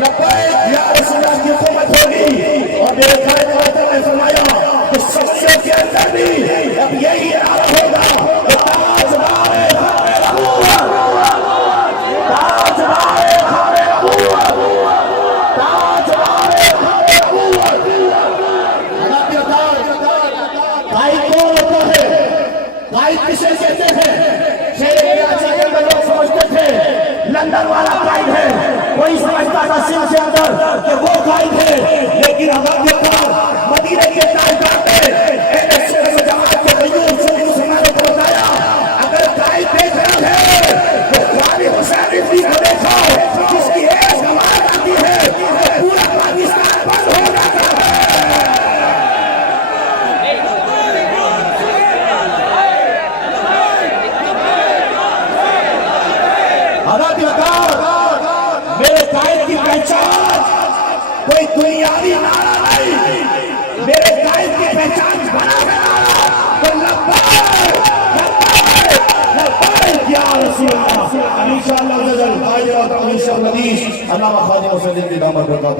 लब्बैक या रसूल अल्लाह की हुकूमत होगी। और मेरे ख्याल ने फरमाया कि सबसे के अंदर भी अब यही नारा होगा कि ताजदारे खाने रसूल, ताजदारे खाने रसूल, ताजदारे खाने रसूल। गाय कौन होता है? गाय किसे कहते हैं? के अंदर लोग समझते थे लंदन वाला गाइड है, कोई समझता था सिंह के अंदर कि वो गाइड है। लेकिन हमारे मदीने के ताजदार को बताया अगर गाइड देख रहा है तो गाली हुसैन को देखो, जिसकी एक आवाज आती है तो पूरा पाकिस्तान बंद हो जाता है। मेरे गाइड की पहचान कोई दुनियावी नारा नहीं, मेरे गाइड की पहचान बना है नारा तो लब्बैक लब्बैक या रसूल अल्लाह। इंशाअल्लाह नजर आज और इंशाअल्लाह हदीस अल्लाह खादिम सल्लल्लाहु अलैहि वसल्लम की दामत बरकत।